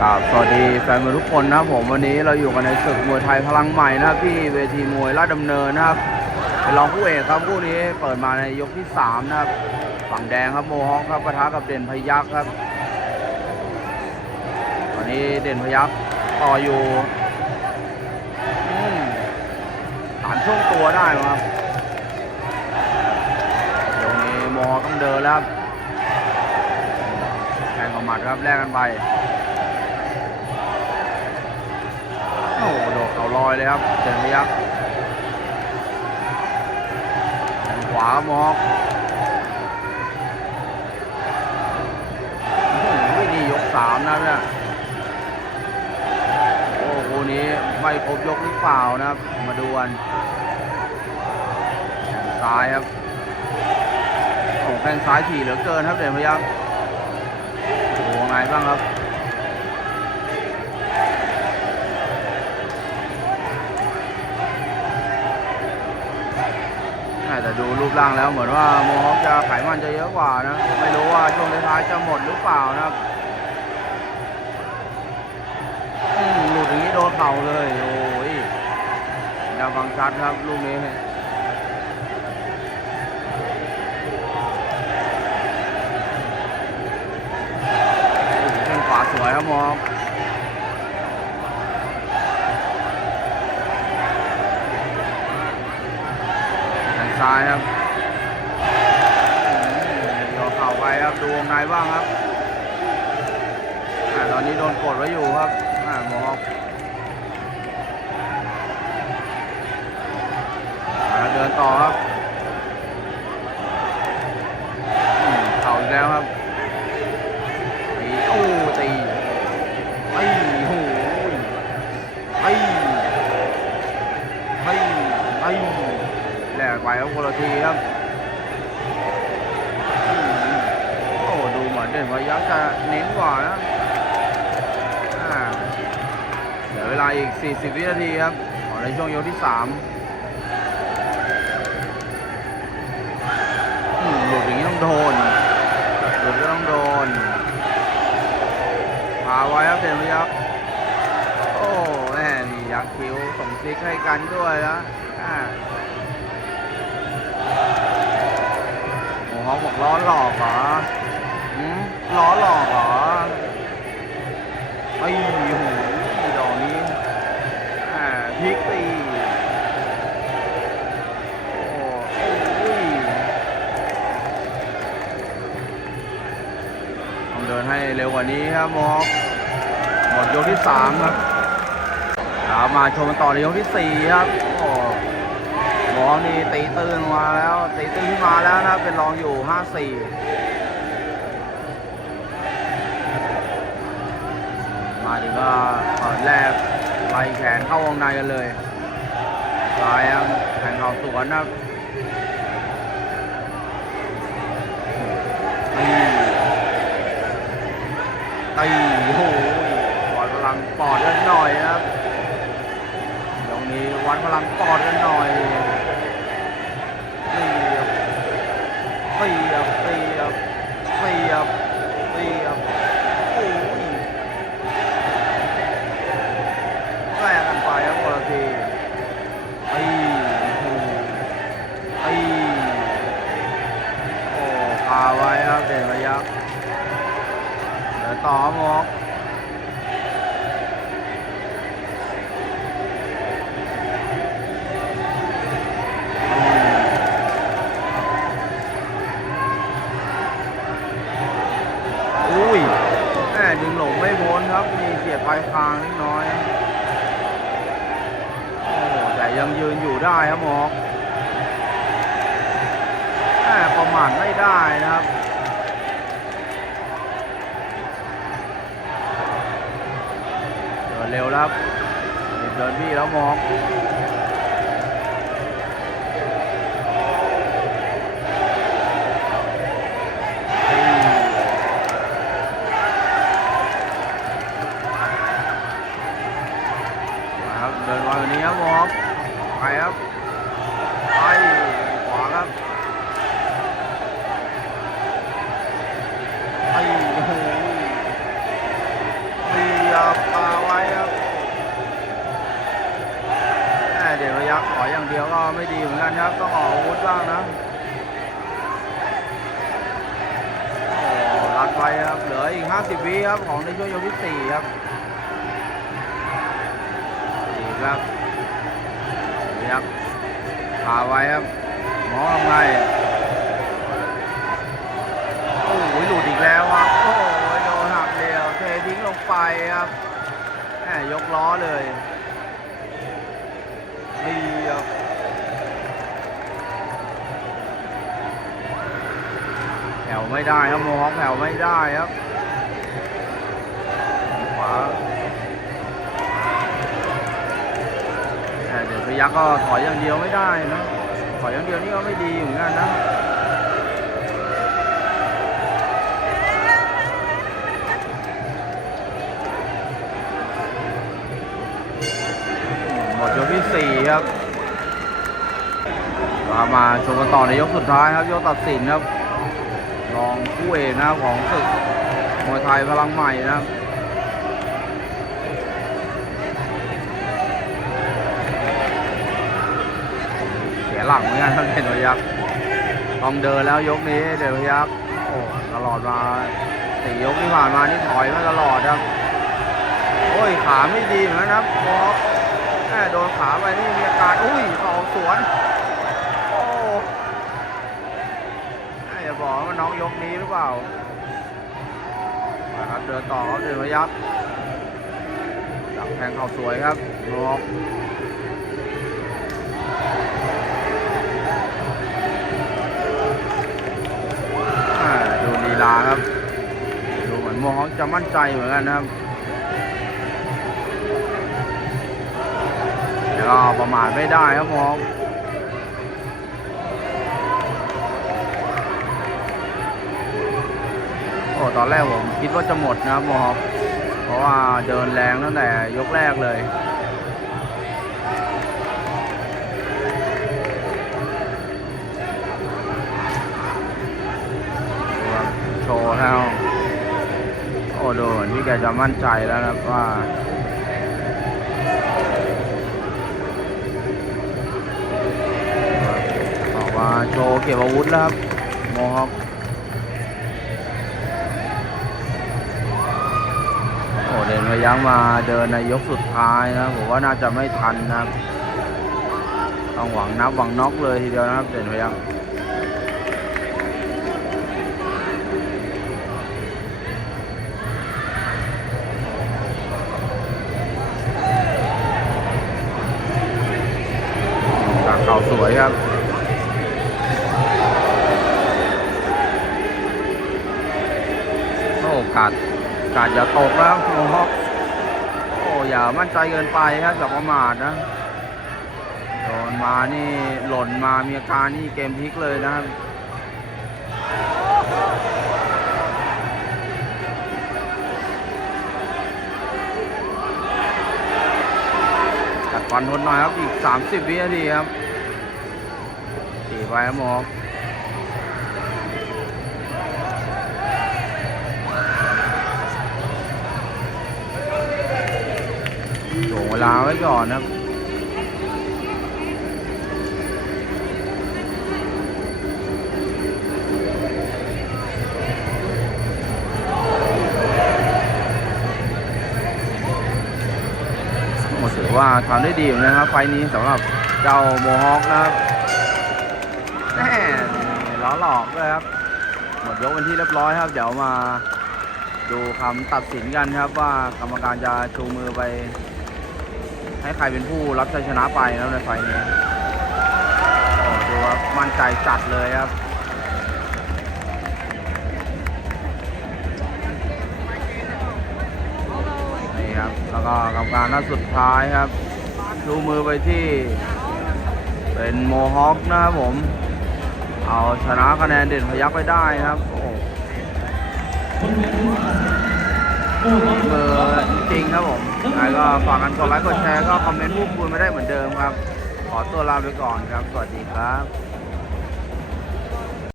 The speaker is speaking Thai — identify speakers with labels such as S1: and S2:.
S1: ครับสวัสดีแฟนมวยทุกคนนะครับผมวันนี้เราอยู่กันในศึกมวยไทยพลังใหม่นะครับที่เวทีมวยราชดำเนินนะครับเป็นรองคู่เอกครับคู่นี้เปิดมาในยกที่สามนะครับฝั่งแดงครับโมฮอคครับปะทะกับเด่นพยักครับ ตอนนี้เด่นพยักต่ออยู่อืมฐานช่วงตัวได้ไหมครับตรงนี้โมฮอคต้องเดินแล้วครับแทงกับหมัดครับแลกกันไป โอ้โดดเขาลอยเลยครับเดินพยักขนขวามอกโอ้โหนี่ยกสามนะเนี่ยโอ้โหนี้ไม่ครบยกหรือเปล่านะครับ มาดูกันซ้ายครับโอ้แข้งซ้ายถี่เหลือเกินครับเด่นพยักโอ้ไงบ้างครับ แต่ดูรูปร่างแล้วเหมือนว่าโมฮอคจะไขมันจะเยอะกว่านะ ไม่รู้ว่าช่วงท้ายๆจะหมดหรือเปล่านะครับหลุดอย่างนี้โดนเข่าเลย โอ้ยดาวฟังชัดครับลูกนี้แข้งขวาสวยครับโมองซ้ายครับยอเข่าไปครับดูวงในบ้างครับอตอนนี้โดนกดไว้อยู่ครับหมอเดินต่อครับอืมเข่าอีกแล้วครับตีโอ้ตีไอ้โหไอ้ไอ้ไอ้แหลกไปครับคนละทีครับอืมโอ้ ดูเหมือนเด่นพยักจะเน้นกว่านะเหลือเวลาอีก 40 วินาทีครับในช่วงยกที่3อืมหลุดอย่างนี้ต้องโดน หลุดก็ต้องโดนพาไว้ครับเด่นพยักโอ้แม่มียักคิ้วส่งซิกให้กันด้วยนะโอ้โหบอกล้อหลอกเหรอ ล้อหลอกเหรอไอ้โหดอกนี้อ่าพลิกตีโอ้ยต้องเดินให้เร็วกว่านี้ครับมอกหมดยกที่3ครับเรามาชมกันต่อในยกที่4ครับโอ้หมอกนี่ตีตื้นมาแล้วตีตื้นขึ้นมาแล้วนะเป็นรองอยู่5-4 มาถึงก็เปิดแรกไล่แขนเข้าวงในกันเลยซ้ายครับแทงเข่าสวนนะครับตีตีโอ้โหวัดพลังปอดกันหน่อยครับตรงนี้วัดพลังปอดกันหน่อยตีครับตีครับตีครับตีครับตีครับโอ้ยแลกกันไปครับคนละทีตีโอ้โหตีโอ้คาไว้ครับเด่นระยะ เดินต่อหมอกอุ้ยแม่ดึงหลงไม่พ้นครับ มีเสียดปลายคางนิดน้อย โอ้แต่ ยังยืนอยู่ได้ครับหมอกแอบประมาทไม่ได้นะครับเดินเร็วแล้วครับเดินพี่แล้วมอง องในช่วงยกที่สี่ครับอีกครับนี่ครับขาไว้ครับหมอทำไงโอ้โหหลุดอีกแล้วครับโอ้โหโดนหักเดียวเททิ้งลงไปครับแหมยกล้อเลยดีครับแผ่วไม่ได้ครับโมฮอคแผ่วไม่ได้ครับขวา แต่เดี๋ยวพยักก็ถอยอย่างเดียวไม่ได้นะถอยอย่างเดียวนี่ก็ไม่ดีเหมือนกันนะหมดยกที่สี่ครับมามาชมกันต่อในยกสุดท้ายครับยกตัดสินครับรองคู่เอกนะของศึกมวยไทยพลังใหม่นะครับ หลังเหมือนกันครับเด่นพยักษ์ต้องเดินแล้วยกนี้เด่นพยักษ์โอ้ตลอดมาสี่ยกที่ผ่านมานี่ถอยมาตลอดครับโอ้ยขาไม่ดีเหมือนกันนะครับพอแม่โดนขาไปนี่มีอาการอุ้ยสองสวนโอ้อย่าบอกว่าน้องยกนี้หรือเปล่ามาครับเดินต่อครับเดินพยับจับแทงเข่าสวยครับนก มั่นใจเหมือนกันนะครับแล้วก็ประมาทไม่ได้ครับผมฮอคโอ้ตอนแรกผมคิดว่าจะหมดนะครับโมอเพราะว่าเดินแรงตั้งแต่ยกแรกเลย ดูครับโชว์แล้ว โอ้ดูเหมือนพี่ แกจะมั่นใจแล้วนะครับว่าออกมาโชว์เก็บอาวุธแล้วครับโมฮอคโอ้เดินพยักมาเดินในยกสุดท้ายนะผมว่าน่าจะไม่ทันนะครับต้องหวังนับหวังน็อกเลยทีเดียวนะครับเด่นพยักตั สวยครับโอ้กัดกัดอย่าตกแล้วโมฮอคโอ้อย่ามั่นใจเกินไปครับอย่าประมาทนะโดนมานี่หล่นมามีอาการนี่เกมพลิกเลยนะครับกัดฟันทนหน่อยครับ อีก 30 วินาทีครับ ไปครับโมอคถ่วงเวลาไว้ก่อนนะครับว่าทำได้ดีนกันครับ ไฟนี้สำหรับเจ้าโมฮอคนะครับ ล้อหลอกด้วยครับ หมดยกเป็นที่เรียบร้อยครับ เดี๋ยวมาดูคำตัดสินกันครับว่ากรรมการจะชูมือไป ให้ใครเป็นผู้รับชัยชนะไปนะครับในไฟล์นี้โอ้ดูว่ามั่นใจจัดเลยครับนี่ครับแล้วก็กรรมการนัดสุดท้ายครับชูมือไปที่ เป็นโมฮอคนะครับผม เอาชนะคะแนนเด่นพยักไปได้นะครับโอ้เบอร์จริงครับผมแล้วก็ฝากกันกดไลค์กดแชร์ก็คอมเมนต์พูดคุยไม่ได้เหมือนเดิมครับ ขอตัวลาไปก่อนครับ สวัสดีครับ